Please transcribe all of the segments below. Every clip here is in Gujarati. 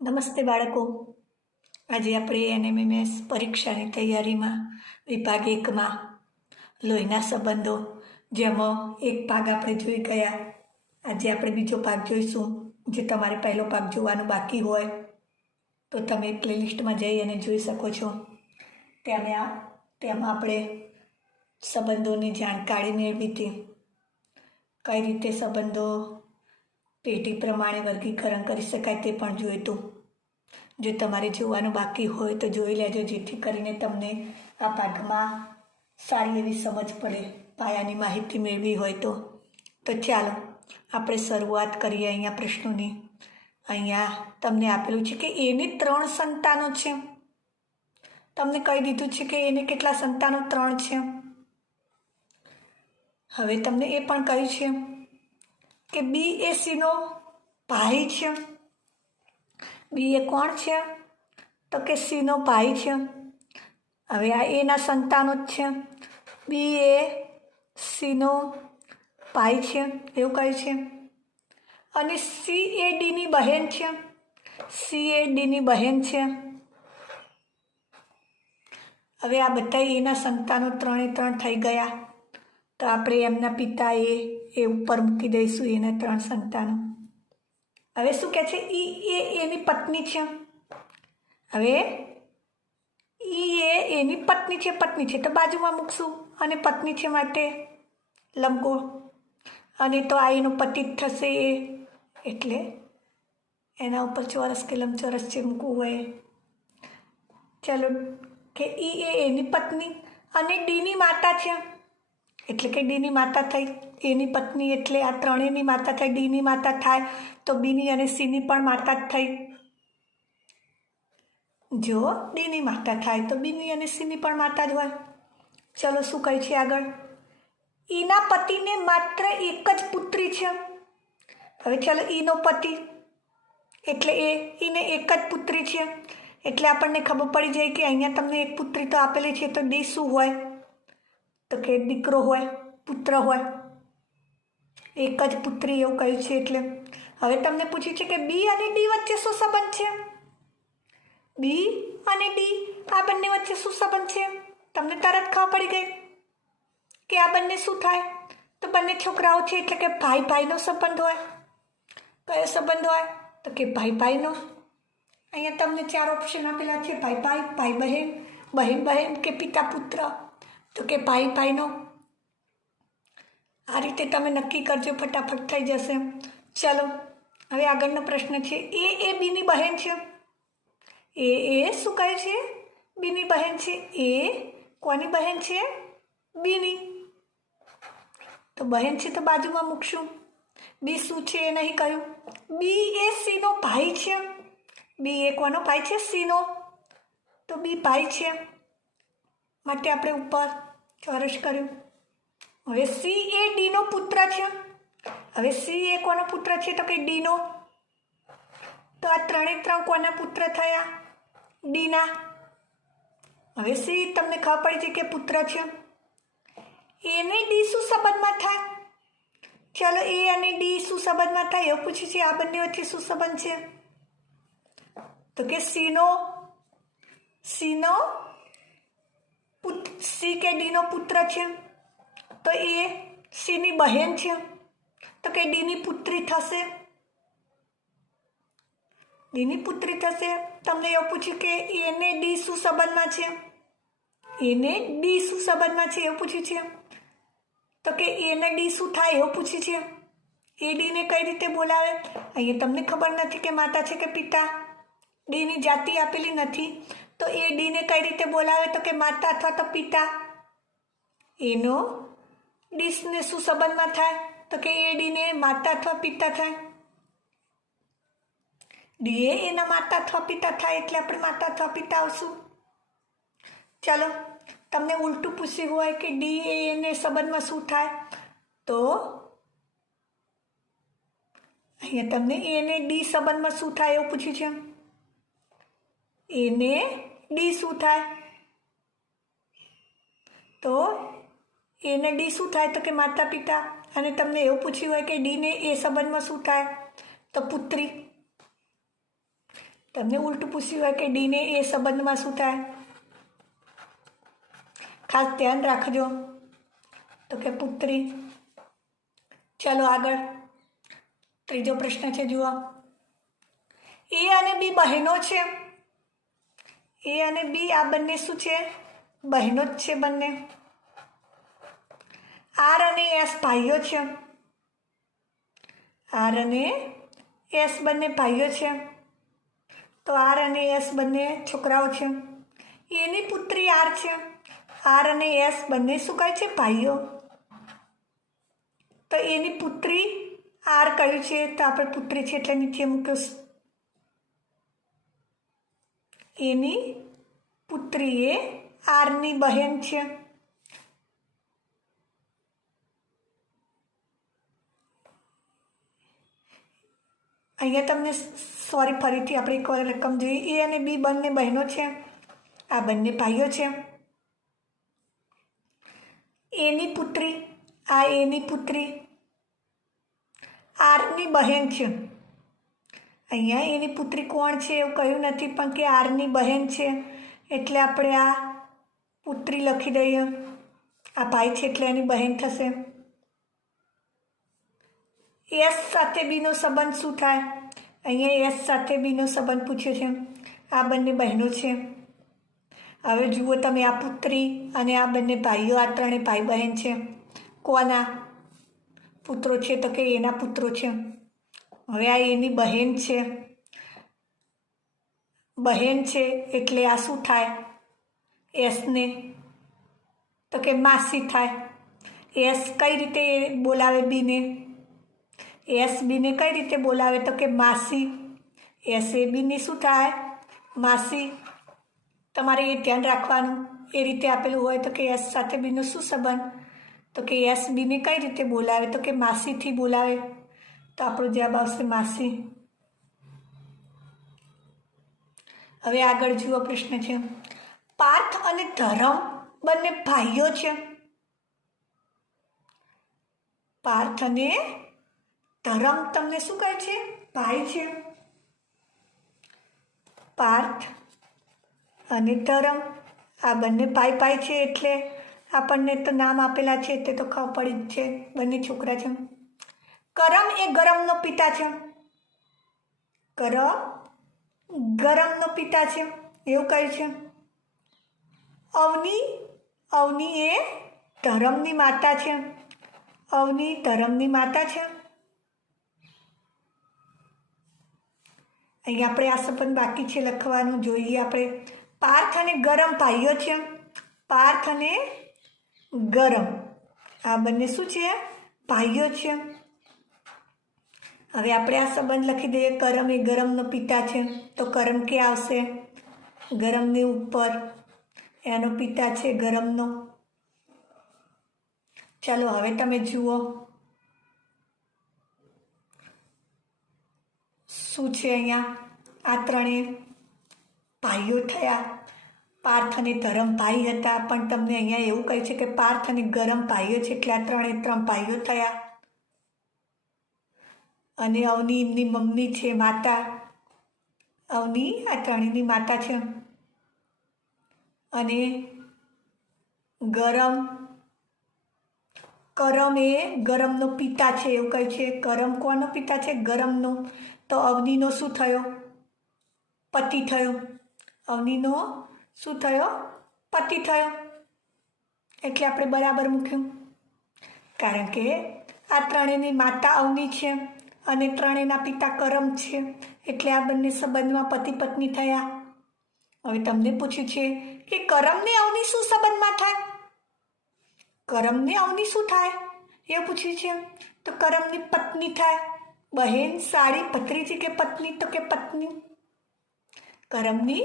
નમસ્તે બાળકો. આજે આપણે એનએમએમએસ પરીક્ષાની તૈયારીમાં વિભાગ 1માં લોહીના સંબંધો જેમાં એક ભાગ આપણે જોઈ ગયા. આજે આપણે બીજો ભાગ જોઈશું. જે તમારે પહેલો ભાગ જોવાનો બાકી હોય તો તમે પ્લેલિસ્ટમાં જઈ અને જોઈ શકો છો. તેમાં આપણે સંબંધોની જાણકારી મેળવી હતી. કઈ રીતે સંબંધો પેઢી પ્રમાણે વર્ગીકરણ કરી શકાય તે પણ જોયું હતું. જો તમારે જોવાનું બાકી હોય તો જોઈ લેજો, જેથી કરીને તમને આ ભાગમાં સારી એવી સમજ પડે, પાયાની માહિતી મેળવી હોય તો. ચાલો આપણે શરૂઆત કરીએ અહીંયા પ્રશ્નોની. અહીંયા તમને આપેલું છે કે એની 3 સંતાનો છે. તમને કહી દીધું છે કે એને કેટલા સંતાનો? 3 છે. હવે તમને એ પણ કહ્યું છે કે બી એ સીનો ભાઈ છે. બી એ કોણ છે? તો કે સીનો ભાઈ છે. હવે આ એના સંતાનો જ છે. બી એ સીનો ભાઈ છે એવું કહ્યું છે. અને સી એ ડીની બહેન છે. સી એ ડીની બહેન છે. હવે આ બધા એના સંતાનો 3 થઈ ગયા. તો આપણે એમના પિતા એ ઉપર મૂકી દઈશું એના 3 સંતાનો. હવે શું કહે છે? એની પત્ની છે. હવે એની પત્ની છે તો બાજુમાં મૂકશું, અને પત્ની છે માટે લંબગોળ, અને તો આ એનો પતિ જ થશે એટલે એના ઉપર ચોરસ કે લંબચોરસ છે મૂકવું હોય. ચલો કે એની પત્ની અને ડીની માતા છે, એટલે કે ડીની માતા થઈ. એની પત્ની એટલે આ ત્રણેયની માતા થઈ. ડીની માતા થાય તો બીની અને સીની પણ માતા જ થઈ. જો ડીની માતા થાય તો બીની અને સીની પણ માતા જ હોય. ચલો શું કહે છે આગળ? ઈના પતિને માત્ર એક જ પુત્રી છે. હવે ચાલો ઈનો પતિ એટલે ઈને એક જ પુત્રી છે, એટલે આપણને ખબર પડી જાય કે અહીંયા તમને એક પુત્રી તો આપેલી છે, તો ડી શું હોય? તો કે દીકરો હોય, પુત્ર હોય. એક જ પુત્રી એવું કહ્યું છે. એટલે હવે તમને પૂછ્યું છે કે બી અને ડી વચ્ચે શું સંબંધ છે? બી અને ડી આ બંને વચ્ચે શું સંબંધ છે? તમને તરત ખબર પડી ગઈ કે આ બંને શું થાય? તો બંને છોકરાઓ છે, એટલે કે ભાઈ ભાઈનો સંબંધ હોય. કયો સંબંધ હોય? તો કે ભાઈ ભાઈનો. અહીંયા તમને 4 ઓપ્શન આપેલા છે: ભાઈ ભાઈ, ભાઈ બહેન, બહેન બહેન કે પિતા પુત્ર. તો કે ભાઈ ભાઈનો. આ રીતે તમે નક્કી કરજો, ફટાફટ થઈ જશે. ચલો હવે આગળનો પ્રશ્ન છે. એ બીની બહેન છે. એ શું કહે છે? બીની બહેન છે. એ કોની બહેન છે? બીની. તો બહેન છે તો બાજુમાં મૂકશું. બી શું છે એ નહીં કહ્યું. બી એ સીનો ભાઈ છે. બી એ કોનો ભાઈ છે? સીનો. તો બી ભાઈ છે માટે આપણે ઉપર ચોરસ કર્યું. હવે સી એ ડીનો પુત્ર છે. હવે સી એ કોનો પુત્ર છે? તો કે ડીનો. તો આ 3 કોના પુત્ર થયા? ડીના. હવે સી તમને ખબર પડી છે કે પુત્ર છે. એને ડી શું સંબંધમાં થાય? ચલો એ અને ડી શું સંબંધમાં થાય એવું પૂછ્યું છે. આ બંને વચ્ચે શું સંબંધ છે? તો કે સીનો સી કે ડીનો પુત્ર છે, તો એ સીની બહેન છે, તો કે ડીની પુત્રી થશે. ડીની પુત્રી થશે. તમને એવું પૂછ્યું કે એને ડી શું સંબંધમાં છે? એને ડી શું સંબંધમાં છે એવું પૂછ્યું છે. તો કે એને ડી શું થાય એવું પૂછ્યું છે. એ ડીને કઈ રીતે બોલાવે? અહીંયા તમને ખબર નથી કે માતા છે કે પિતા. ડીની જાતિ આપેલી નથી, તો એ ડીને કઈ રીતે બોલાવે? તો કે માતા અથવા તો પિતા. એનો ડીને શું સંબંધમાં થાય? તો કે એ ડીને માતા અથવા પિતા થાય. ડી એના માતા અથવા પિતા થાય, એટલે આપણે માતા અથવા પિતા આવશું. ચાલો તમને ઉલટું પૂછ્યું હોય કે ડી એને સંબંધમાં શું થાય, તો અહીંયા તમને એને ડી સંબંધમાં શું થાય એવું પૂછ્યું છે. એને ડી શું થાય? તો એને ડી શું થાય? તો કે માતા પિતા. અને તમને એવું પૂછ્યું હોય કે ડીને એ સંબંધમાં શું થાય? તો પુત્રી. તમને ઉલટું પૂછ્યું હોય કે ડી ને એ સંબંધમાં શું થાય, ખાસ ધ્યાન રાખજો. તો કે પુત્રી. ચાલો આગળ ત્રીજો પ્રશ્ન છે, જુઓ. એ અને બી બહેનો છે. એ અને બી આ બંને શું છે? બહેનો જ છે બંને. આર અને એસ ભાઈઓ છે. આર અને એસ બંને ભાઈઓ છે. તો આર અને એસ બંને છોકરાઓ છે. એની પુત્રી આર છે. આર અને એસ બંને શું કહે છે? ભાઈઓ. તો એની પુત્રી આર કયું છે? તો આપણે પુત્રી છે એટલે નીચે મૂક્યો. એની પુત્રી એ આરની બહેન છે. અહીંયા તમને સોરી ફરીથી આપણે એક વાર રકમ જોઈએ. એ અને બી બંને બહેનો છે. આ બંને ભાઈઓ છે. એની પુત્રી, આ એની પુત્રી આરની બહેન છે. અહીંયા એની પુત્રી કોણ છે એવું કહ્યું નથી, પણ કે આરની બહેન છે એટલે આપણે આ પુત્રી લખી દઈએ. આ ભાઈ છે એટલે એની બહેન થશે. એસ સાથે બીનો સંબંધ શું થાય? અહીંયા એસ સાથે બીનો સંબંધ પૂછ્યો છે. આ બંને બહેનો છે. હવે જુઓ તમે, આ પુત્રી અને આ બંને ભાઈઓ, આ ત્રણેય ભાઈ બહેન છે. કોના પુત્રો છે? તો કે એના પુત્રો છે. હવે આ એની બહેન છે. બહેન છે એટલે આ શું થાય? એસને તો કે માસી થાય. એસ કઈ રીતે બોલાવે બીને? એસ બીને કઈ રીતે બોલાવે? તો કે માસી. એસ એ બીની શું થાય? માસી. તમારે એ ધ્યાન રાખવાનું. એ રીતે આપેલું હોય તો કે એસ સાથે બીનો શું સંબંધ? તો કે એસ બીને કઈ રીતે બોલાવે? તો કે માસીથી બોલાવે. તો આપણો જવાબ આવશે માસી. હવે આગળ જુઓ પ્રશ્ન છે, પાર્થ અને ધરમ બંને ભાઈઓ છે. પાર્થ અને ધરમ તમને શું કહે છે? ભાઈ છે. પાર્થ અને ધરમ આ બંને ભાઈ ભાઈ છે એટલે આપણને તો નામ આપેલા છે તે તો ખબર પડી જ છે. બંને છોકરા છે. કરમ એ ગરમનો પિતા છે. કરમ ગરમનો પિતા છે એવું કહ્યું છે. અવની, અવની એ ધરમની માતા છે. અવની ધરમની માતા છે. અહીંયા આપણે આ સંબંધ બાકી છે લખવાનું. જોઈએ આપણે. પાર્થ અને ગરમ ભાઈઓ છે. પાર્થ અને ગરમ આ બંને શું છે? ભાઈઓ છે. હવે આપણે આ સંબંધ લખી દઈએ. કરમ એ ગરમનો પિતા છે તો કરમ કે આવશે? ગરમની ઉપર. એનો પિતા છે ગરમનો. ચાલો હવે તમે જુઓ શું છે અહીંયા. આ ત્રણેય ભાઈઓ થયા. પાર્થ અને ધરમ ભાઈ હતા, પણ તમને અહીંયા એવું કહે છે કે પાર્થ અને ગરમ ભાઈઓ છે એટલે આ ત્રણેય ત્રણ ભાઈઓ થયા. અને અવની એમની મમ્મી છે, માતા. અવની આ ત્રણેયની માતા છે. અને ગરમ, કરમ એ ગરમનો પિતા છે એવું કહે છે. કરમ કોનો પિતા છે? ગરમનો. તો અવનીનો શું થયો? પતિ થયો. અવનીનો શું થયો? પતિ થયો. એટલે આપણે બરાબર મૂક્યું, કારણ કે આ ત્રણેયની માતા અવની છે અને ત્રણેયના પિતા કરમ છે એટલે આ બંને સંબંધમાં પતિ પત્ની થયા. હવે તમને પૂછ્યું છે કે કરમને અવની શું સંબંધમાં થાય? કરમને અવની શું થાય એવું પૂછ્યું છે. તો કરમની પત્ની થાય. બહેન, સાળી, ભત્રીજી કે પત્ની? તો કે પત્ની. કરમની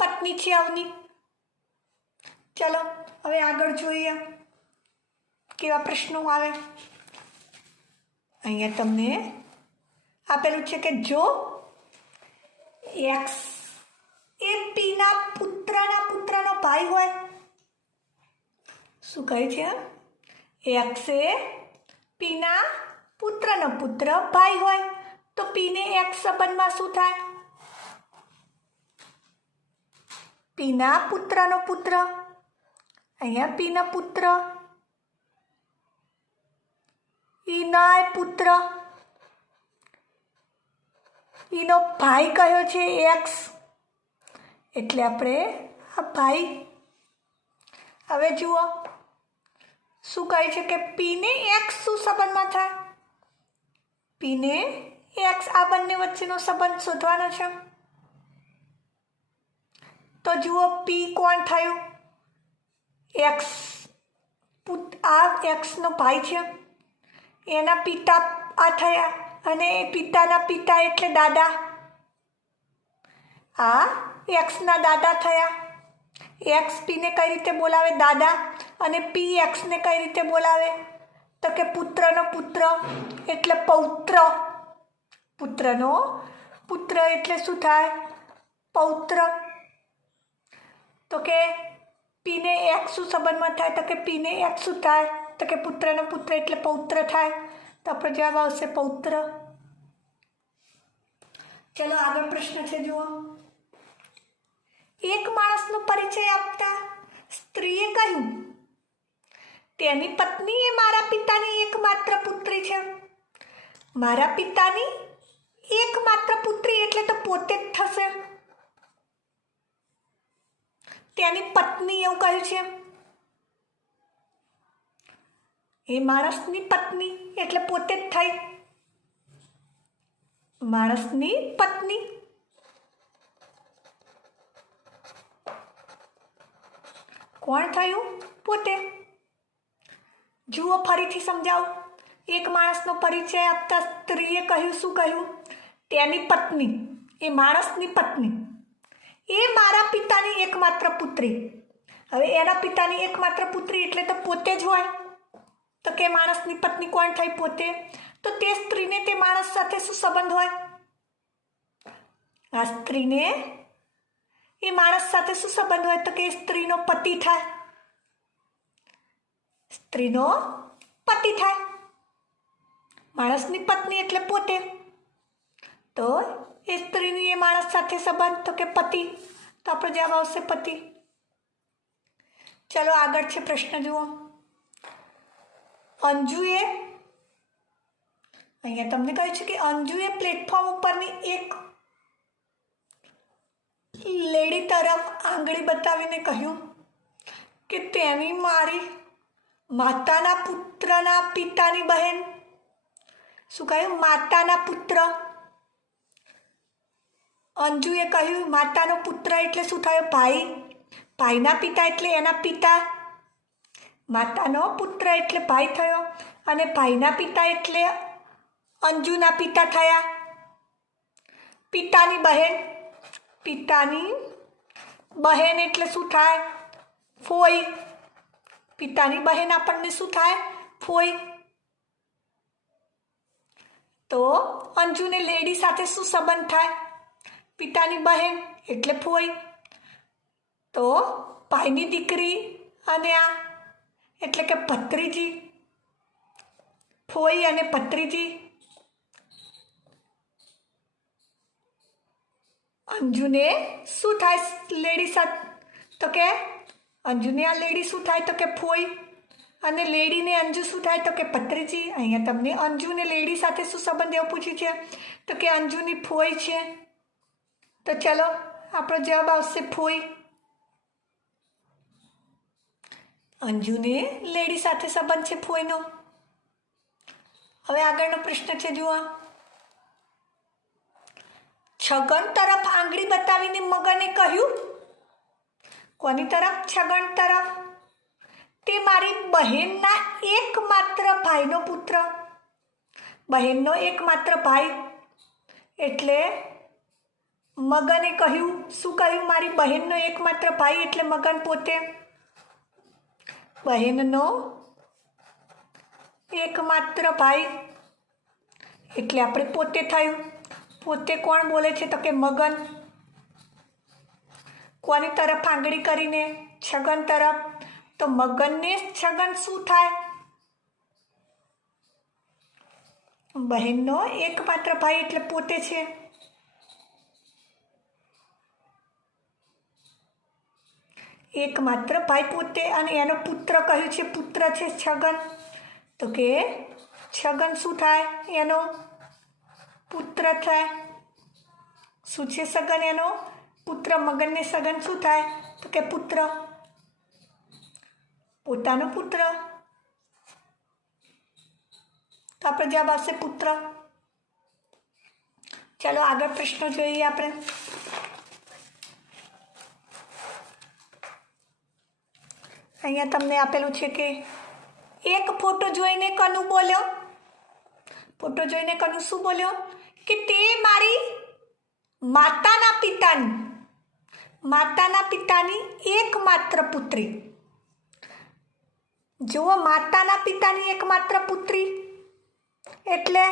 પત્ની છે અવની. ચલો હવે આગળ જોઈએ કેવા પ્રશ્નો આવે. અહીંયા તમને આપેલું છે કે જો એક્સ એ પીના પુત્રનો ભાઈ હોય. શું કહે છે? એક્સ એ પીના પુત્રનો પુત્ર ભાઈ હોય તો પીને એક્સ સંબંધમાં શું થાય? પીના પુત્રનો પુત્ર, અહીંયા પીના પુત્ર, ઈનાય પુત્ર, ઈનો ભાઈ કયો છે એક્સ, એટલે આપણે આ ભાઈ. હવે જુઓ શું કહે છે કે પીને એક્સ શું સંબંધમાં થાય, પીને એક્સ, આ બંને વચ્ચેનો સંબંધ શોધવાનો છે. તો જુઓ પી કોણ થયું, એક્સ, આ એક્સનો ભાઈ છે, એના પિતા આ થયા, અને પિતાના પિતા એટલે દાદા, આ એક્સના દાદા થયા. એક્સ પીને કઈ રીતે બોલાવે, દાદા, અને પી એક્સને કઈ રીતે બોલાવે, તો કે પુત્રનો પુત્ર એટલે પૌત્ર. પુત્રનો પુત્ર એટલે શું થાય, પૌત્ર. તો કે પીને એક્સ શું સંબંધમાં થાય, તો કે પીને એક્સ શું થાય, તો કે પુત્રનો પુત્ર એટલે પૌત્ર થાય. તો આપણો જવાબ આવશે પૌત્ર. ચલો આગળ પ્રશ્ન છે જુઓ. એક માણસનો પરિચય આપતા સ્ત્રીએ કહ્યું, તેની પત્ની એ મારા પિતાની એકમાત્ર પુત્રી છે. મારા પિતાની એકમાત્ર પુત્રી એટલે તો પોતે જ થશે. તેની પત્ની એવું કહ્યું છે, એ માણસની પત્ની એટલે પોતે જ થઈ. માણસની પત્ની. કોણ થયું, પોતે. જુઓ ફરીથી સમજાવું. એક માણસનો પરિચય આપતા સ્ત્રીએ કહ્યું, શું કહ્યું, તેની પત્ની, એ માણસની પત્ની, એ મારા પિતાની એકમાત્ર પુત્રી. હવે એના પિતાની એકમાત્ર પુત્રી એટલે તો પોતે જ હોય. તો કે માણસની પત્ની કોણ થઈ, પોતે. તો તે સ્ત્રીને તે માણસ સાથે શું સંબંધ હોય, આ સ્ત્રીને એ માણસ સાથે શું સંબંધ હોય, તો કે સ્ત્રીનો પતિ થાય. સ્ત્રીનો પતિ થાય. માણસની પત્ની એટલે પોતે, તો એ સ્ત્રીની એ માણસ સાથે સંબંધ, તો કે પતિ. તો આપણો જવાબ આવશે પતિ. ચલો આગળ છે પ્રશ્ન જુઓ. અંજુએ, અહીંયા તમને કહ્યું છે કે અંજુએ પ્લેટફોર્મ ઉપરની એક લેડી તરફ આંગળી બતાવીને કહ્યું કે તેની મારી માતાના પુત્રના પિતાની બહેન. શું કહ્યું, માતાના પુત્ર. અંજુએ કહ્યું માતાનો પુત્ર એટલે શું થયો, ભાઈ. ભાઈના પિતા એટલે એના પિતા. માતાનો પુત્ર એટલે ભાઈ થયો, અને ભાઈના પિતા એટલે અંજુના પિતા થયા. પિતાની બહેન, પિતાની બહેન એટલે શું થાય, ફોઈ. પિતાની બહેન આપણને શું થાય, ફોઈ. તો અંજુને લેડી સાથે શું સંબંધ થાય, પિતાની બહેન એટલે ફોઈ. તો ભાઈની દીકરી અને આ એટલે કે ભત્રીજી, ફોઈ અને ભત્રીજી. અંજુને શું થાય લેડી સાથે, તો કે અંજુને આ લેડી શું થાય, તો કે ફોઈ. અને લેડીને અંજુ શું થાય, તો કે ભત્રીજી. અહીંયા તમને અંજુ ને લેડી સાથે શું સંબંધ એવું પૂછ્યું છે, તો કે અંજુની ફોઈ છે. તો ચલો આપણો જવાબ આવશે ફોઈ. અંજુને લેડી સાથે સંબંધ છે ફોઈનો. હવે આગળનો પ્રશ્ન છે જુઓ. છગન તરફ આંગળી બતાવીને મગને કહ્યું, કોની તરફ, છગન તરફ, તે મારી બહેનના એકમાત્ર ભાઈનો પુત્ર. બહેનનો એકમાત્ર ભાઈ એટલે મગને કહ્યું, શું કહ્યું, મારી બહેનનો એકમાત્ર ભાઈ એટલે મગન પોતે. બહેનનો એકમાત્ર ભાઈ એટલે આપણે પોતે થયું. પોતે કોણ બોલે છે, તો કે મગન. કોની તરફ આંગળી કરીને, છગન તરફ. તો મગનને છગન શું થાય, બહેનનો એકમાત્ર ભાઈ એટલે પોતે છે. एकमात्र भाई पोते अने एनो पुत्र कह्युं छे, पुत्र छे छगन, तो के छगन शुं थाय? एनो पुत्र थाय। शुं छे सगन? एनो पुत्र। मगन ने सगन शुं थाय? तो के पुत्र, पोतानो पुत्र। तो आपणो जवाब आवशे पुत्र। चलो आगळ प्रश्न जोईए आपणे। अहींया तमने आपेलुं छे के एक फोटो जोईने कनु बोल्यो, फोटो जोईने कनु शुं बोल्यो? के ते मारी माताना पितानी एकमात्र पुत्री। जुओ, माताना पितानी एकमात्र पुत्री एटले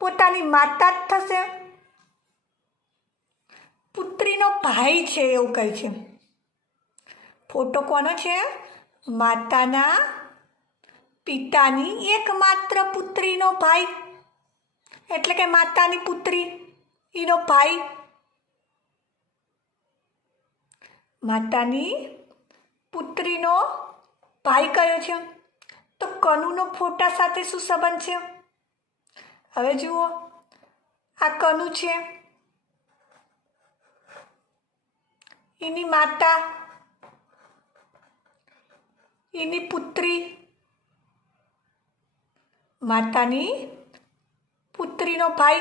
पोतानी माता ज थशे। पुत्रीनो भाई छे एवुं कहे छे। फोटो कोनो छे? माताना पितानी एकमात्र पुत्रीनो भाई, एटले के मातानी पुत्री ईनो भाई। मातानी पुत्रीनो भाई कयो छे? तो कनुनो फोटा साथे शुं संबंध छे? हवे जुओ, आ कनु छे, एनी माता, एनी पुत्री, मातानी पुत्रीनो भाई।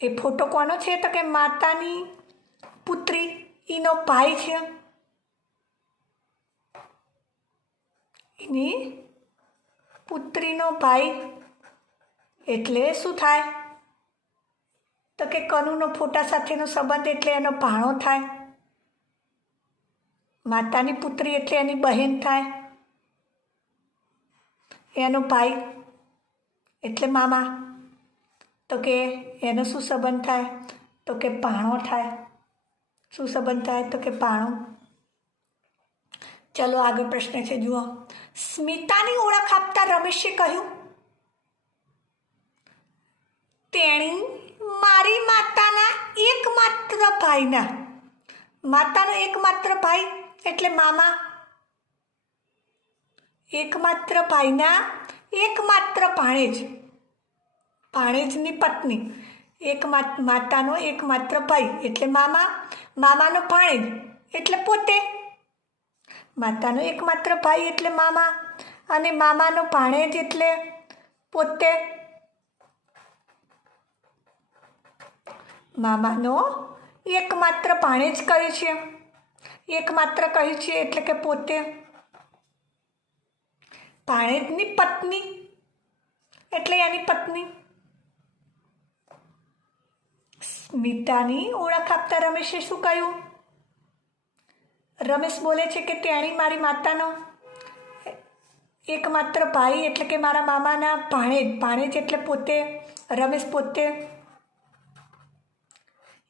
ए फोटो कोनो छे? तो के मातानी पुत्री ईनो भाई छे। एनी पुत्रीनो भाई एटले शुं थाय? तो के कनुनो फोटा साथेनो संबंध एटले एनो भाणो थाय। मातानी पुत्री एटले एनी बहेन थाय। एनो भाई एटले मामा, तो के एनो शुं संबंध थाय? तो के भाणो थाय। शुं संबंध थाय? तो के भाणो। चलो आगळ प्रश्न छे, जुओ। स्मितानी ओळख आपता रमेशे कह्युं, तेणी मारी माताना एकमात्र भाईना, मातानो एकमात्र भाई एटले मामा, एकमात्र भाईना एकमात्र भाणेज, भाणेजनी पत्नी, मातानो एकमात्र भाई एटले मामा, मामानो भाणेज एटले पोते। मातानो एकमात्र भाई एटले मामा अने मामानो भाणेज एटले पोते। मामानो एकमात्र भाणेज कह्युं छे, एकमात्र कह्युं छे एटले के पोते। भाणेजनी पत्नी एटले एनी पत्नी। स्मितानी ओळख आपता रमेशे शुं कह्युं? रमेश बोले छे के तेणी मारी मातानो एकमात्र भाई एटले के मारा मामाना भाणेज, भाणेज एटले पोते, रमेश पोते।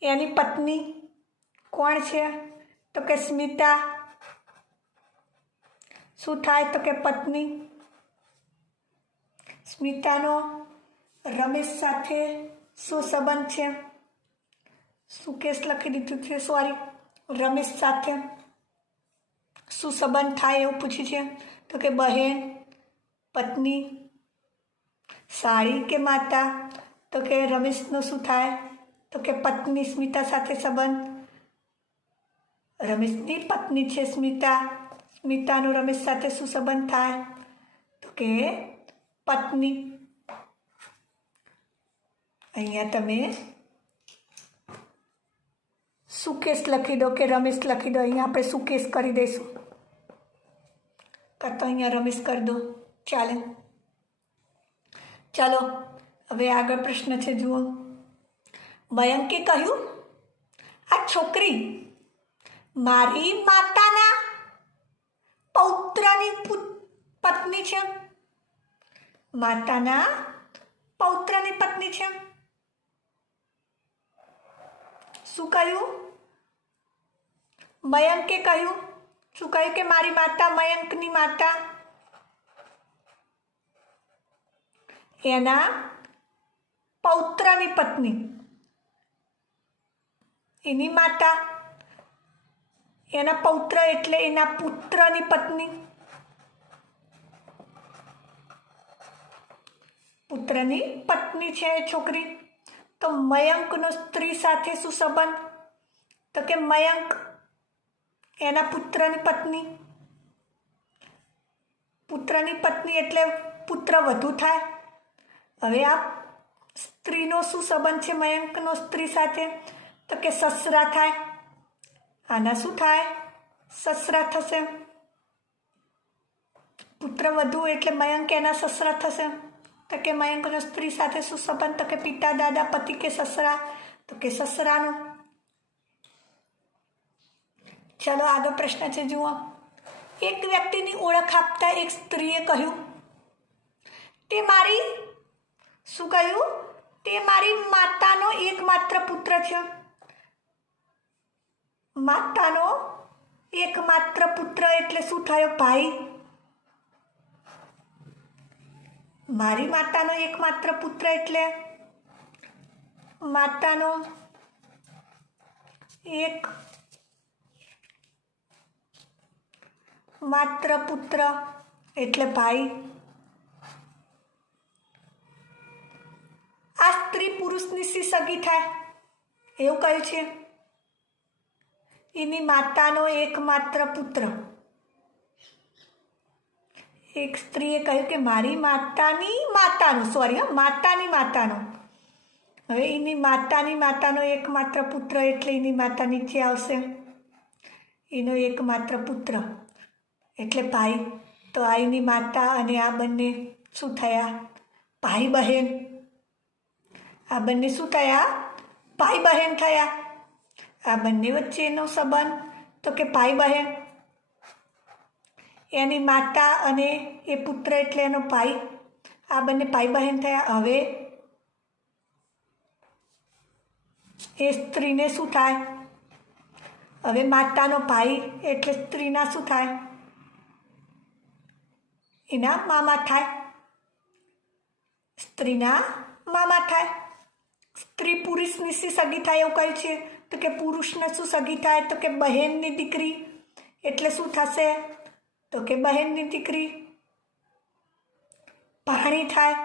एनी पत्नी कोण छे? तो के स्मिता। शुं थाय? तो के पत्नी। स्मितानो रमेश साथे शुं संबंध छे? सुकेश लखी दीधुं छे, सॉरी, रमेश साथे शुं संबंध थाय एवुं पूछ्युं छे। तो के बहेन, पत्नी, साड़ी के माता। तो के रमेशनो शुं थाय? तो के पत्नी स्मिता साथे संबंध। रमेशनी पत्नी छे स्मिता, स्मितानो रमेश साथे शुं संबंध थाय? तो के पत्नी। अहींया तमे सुकेश लखी दो के रमेश लखी दो। अहींया आपणे सुकेश करी दईशुं, तो अहींया रमेश कर दो, चाले। चलो हवे आगळ प्रश्न छे, जुओ। मयंके कह्युं, आ छोकरी मारी माताना पौत्रनी पत्नी छे। माताना पौत्रनी पत्नी छे। शुं कह्युं? मयंके कह्युं, शुं कह्युं के मारी माता, मयंकनी माता एना पौत्रनी पत्नी। એની માતા, એના પૌત્ર એટલે એના પુત્રની પત્ની, પુત્રની પત્ની છે એ છોકરી. તો મયંકનો સ્ત્રી સાથે શું સંબંધ? તો કે મયંક એના પુત્રની પત્ની, પુત્રની પત્ની એટલે પુત્ર વધુ થાય. હવે આ સ્ત્રીનો શું સંબંધ છે મયંકનો સ્ત્રી સાથે? તો કે સસરા થાય. આના શું થાય? સસરા થશે. પુત્ર વધુ એટલે મયંક એના સસરા થશે. તો કે મયંકનો સ્ત્રી સાથે શું સંબંધ? તો કે પિતા, દાદા, પતિ કે સસરા? તો કે સસરાનો. ચલો આગળ પ્રશ્ન છે, જુઓ. એક વ્યક્તિની ઓળખ આપતા એક સ્ત્રીએ કહ્યું, તે મારી શું કહ્યું? તે મારી માતાનો એકમાત્ર પુત્ર છે. માતાનો એકમાત્ર પુત્ર એટલે શું થયો? ભાઈ. મારી માતાનો એકમાત્ર પુત્ર એટલે માતાનો એક માત્ર પુત્ર એટલે ભાઈ. આ સ્ત્રી પુરુષની સી સગી થાય એવું કહ્યું છે? એની માતાનો એકમાત્ર પુત્ર. એક સ્ત્રીએ કહ્યું કે મારી માતાની માતાનો. હવે એની માતાનો એકમાત્ર પુત્ર એટલે એની માતા નીચે આવશે. એનો એકમાત્ર પુત્ર એટલે ભાઈ. તો આ એની માતા અને આ બંને શું થયા? ભાઈ બહેન. આ બંને શું થયા? ભાઈ બહેન થયા. આ બંને વચ્ચેનો સંબંધ તો કે ભાઈ બહેન. એની માતા અને એ પુત્ર એટલે એનો ભાઈ. આ બંને ભાઈ બહેન થયા. હવે એ સ્ત્રીને શું થાય? હવે માતાનો ભાઈ એટલે સ્ત્રીના શું થાય? એના મામા થાય. સ્ત્રીના મામા થાય. સ્ત્રી પુરુષની સી સગી થાય એવું કહે છે? તો કે પુરુષને શું સગી થાય? તો કે બહેનની દીકરી. એટલે શું થશે? તો કે બહેનની દીકરી. ભાણી થાય.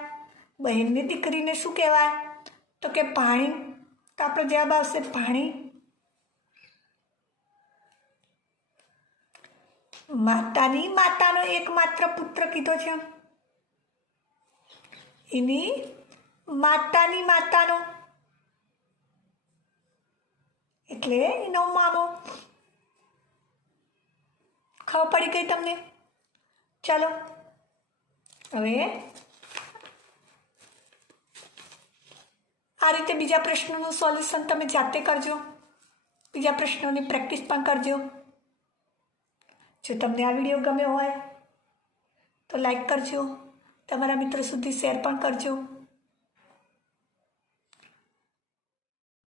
બહેનની દીકરીને શું કહેવાય? તો કે ભાણી. તો આપણો જવાબ આવશે ભાણી. માતાનો એકમાત્ર પુત્ર કીધો છે. એની માતાની માતાનો એટલે એનો મામો. ખબર પડી ગઈ તમને? ચાલો હવે આ રીતે બીજા પ્રશ્નોનું સોલ્યુશન તમે જાતે કરજો. બીજા પ્રશ્નોની પ્રેક્ટિસ પણ કરજો. જો તમને આ વિડીયો ગમ્યો હોય તો લાઈક કરજો, તમારા મિત્રો સુધી શેર પણ કરજો.